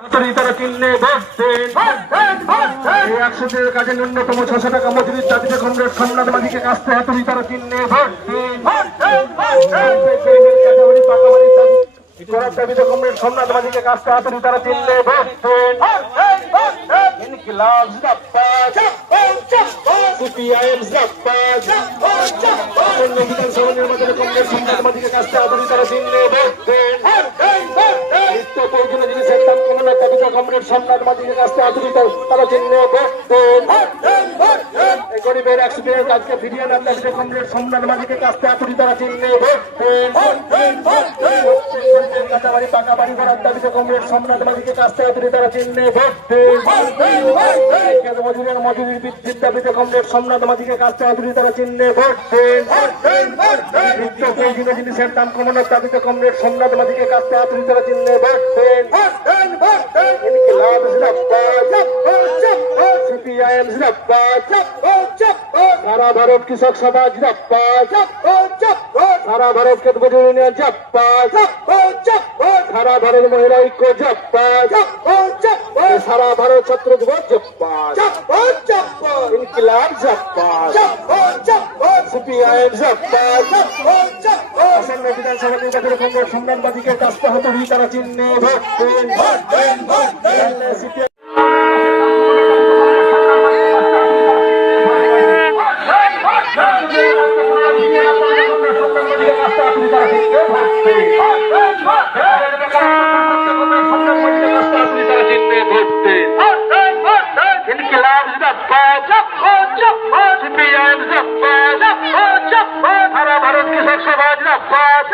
তারা কিনলে ভোট দেন। এই 100 দিনের কাজে ন্যূনতম 600 টাকা মজুরির দাবিতে কমরেড সোমনাথ মাঝিকে কাস্তে হাতুড়ি তারা কিনলে ভোট দেন। করার দাবিতে কমরেড সোমনাথ মাঝিকে কাস্তে হাতুড়ি তারা কিনলে ভোট দেন। ইনকিলাব জিন্দাবাদ, সিপিআইএম জিন্দাবাদ। বিধানসভা নির্বাচনে কমরেড সোমনাথ মাঝিকে কাস্তে হাতুড়ি তারা কিনলে ভোট দেন। নিত্য প্রয়োজনীয় জিনিসের দাম কমানোর দাবিতে কমরেড সোমনাথ মাঝিকে কাস্তে হাতুড়ি তারা কিনলে ভোট দেন। এই গরিবের 100 দিনের কাজকে ফিরিয়ে আনার দাবিতে কমরেড সোমনাথ মাঝিকে কাস্তে হাতুড়ি তারা কিনলে ভোট দেন। কাঁচাবাড়ি পাকা বাড়ি করার দাবিতে কমরেড সোমনাথ মাঝিকে কাস্তে হাতুড়ি তারা কিনলে ভোট দেন। মজুরির বৃদ্ধির দাবিতে কমরেড সোমনাথ মাঝিকে কাস্তে হাতুড়ি তারা কিনলে ভোট দেন। নিত্য প্রয়োজনীয় জিনিসের দাম কমানোর দাবিতে কমরেড সোমনাথ মাঝিকে কাস্তে হাতুড়ি তারা কিনলে ভোট দেন। ইনকিলাব জিন্দাবাদ, সিপিআইএম জিন্দাবাদ, সারা ভারত কৃষক সভা জিন্দাবাদ, সারা ভারত ক্ষেত্র ইউনিয়ন জিন্দাবাদ, সারা ভারত মহিলা ঐক্য জিন্দাবাদ, সারা ভারত ছাত্র যুবক জিন্দাবাদ, ইনকিলাব জিন্দাবাদ, সিপিআইএম জিন্দাবাদ। আসন্ন বিধানসভা নির্বাচনে কংগ্রেস সংগ্রামবাদীকে কাস্তে হাতুড়ি তারা চিহ্নে ভোট দেন। সারা ভারত কৃষক সভা জিন্দাবাদ,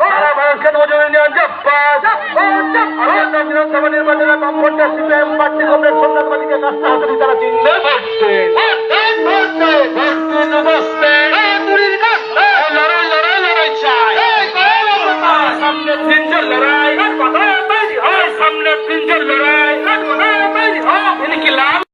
সারা ভারত বিধানসভা নির্বাচনে বামফ্রন্টের সিপিআইএম প্রার্থী কমরেড সোমনাথ মাঝিকে কাস্তে হাতুড়ি তারা চিহ্নে ভোট দেন। সামনে 3 জন লড়াই, সামনে 3 জন লড়াই।